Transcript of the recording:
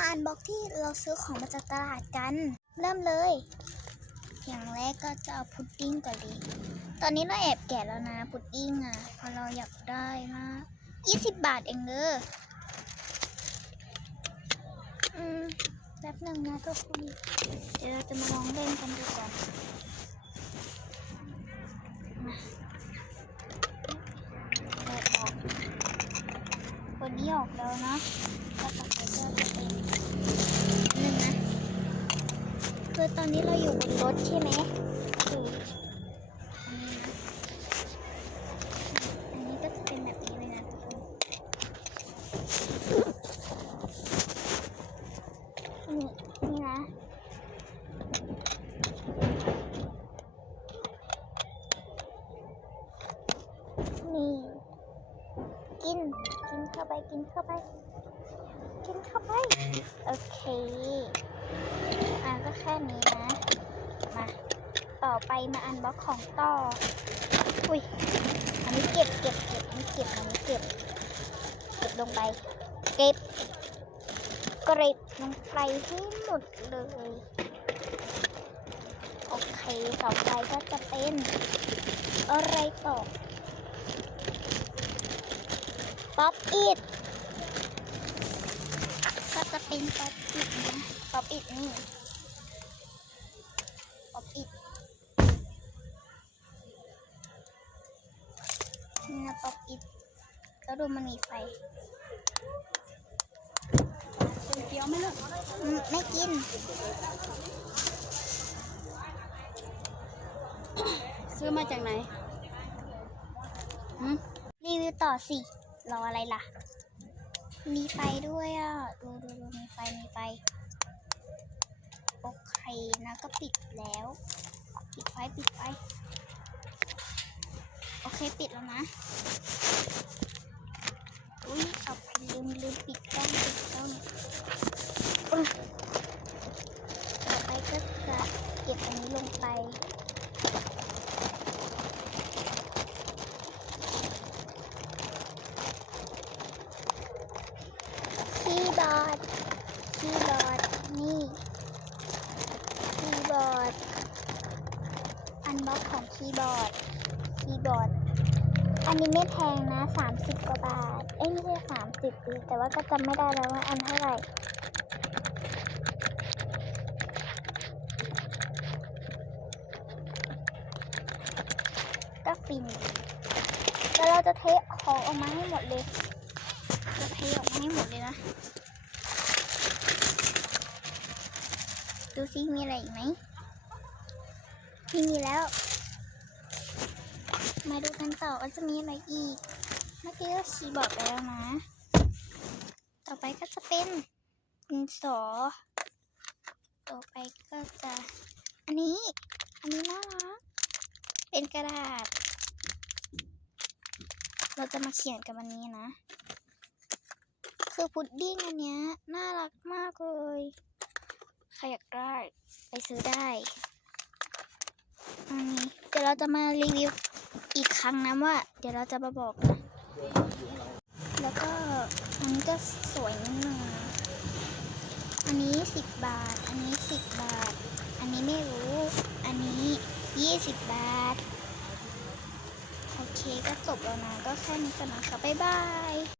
มาอันบ็อกที่เราซื้อของมาจากตลาดกัน เริ่มเลย อย่างแรกก็จะเอาพุดดิ้งก่อนดีตอนนี้เราแอบแกะแล้วนะพุดดิ้งอะพราะเราอยากได้มาก20บาทเองเด้ออืมแป๊บหนึ่งนะทุกคนเดี๋ยวเราจะมาลองเล่นกันดูก่อนมาเปิดออกคนนี้ออกแล้วนะแล้วต่อไปก็จะเป็นหนึ่งนะ คือตอนนี้เราอยู่บนรถใช่ไหมอันนี้นะอันนี้ก็จะเป็นแบบนี้เลยนะนี่นี่นะนี่กิน กินเข้าไป กินเข้าไป กินเข้าไป โอเค อะก็แค่นี้นะ มา ต่อไปมาอันบล็อกของต่อ อุ้ย อันนี้เก็บเก็บเก็บอันนี้เก็บอันนี้เก็บ เก็บลงไป เก็บเกรดลงไปให้หมดเลย โอเคต่อไปก็จะเป็นอะไรต่อ ป๊อปอิดก็จะเป็นป๊อป อิดนะป๊อปอิดนี่ป๊อปอิดนี่นะป๊อปอิดก็ดูมันมีไฟเป็นเกี๊ยวไหมล่ะอืมไม่กิน ซื้อมาจากไหนหืมรีวิวต่อสิ รออะไรล่ะ มีไฟด้วยอะ ดูดูดูมีไฟ มีไฟ โอเคนะก็ปิดแล้ว ปิดไฟปิดไฟโอเคปิดแล้วนะ อุ้ยเอาไปลืมลืมปิดกล้องปิดกล้องต่อไปก็จะเก็บอันนี้ลงไปคีย์บอร์ด คีย์บอร์ด นี่ คีย์บอร์ด อันบ็อกของคีย์บอร์ด คีย์บอร์ด อันนี้ไม่แพงนะ30กว่าบาท เอ้ยไม่ใช่30ปีแต่ว่าก็จำไม่ได้แล้วว่าอันเท่าไหร่ก็ฟินแล้วเราจะเทของออกมาให้หมดเลย จะเทออกมาให้หมดเลยนะ ดูซิมีอะไรอีกไหม มีแล้ว มาดูกันต่อว่าจะมีอะไรอีก เมื่อกี้ก็ชีบอกไปแล้วนะ ต่อไปก็จะเป็นดินสอ ต่อไปก็จะ อันนี้ อันนี้น่ารัก เป็นกระดาษ เราจะมาเขียนกับอันนี้นะ คือพุดดิ้งอันเนี้ยน่ารักมากเลย ใครอยากได้ ไปซื้อได้ เราจะมารีวิวอีกครั้งนะว่า เดี๋ยวเราจะมาบอกนะแล้วก็อันนี้ก็สวยนิดนึงอันนี้สิบบาท อันนี้สิบบาท อันนี้ไม่รู้ อันนี้ยี่สิบบาท โอเคก็จบแล้วนะ ก็แค่นี้ก่อนนะคะบ๊ายบาย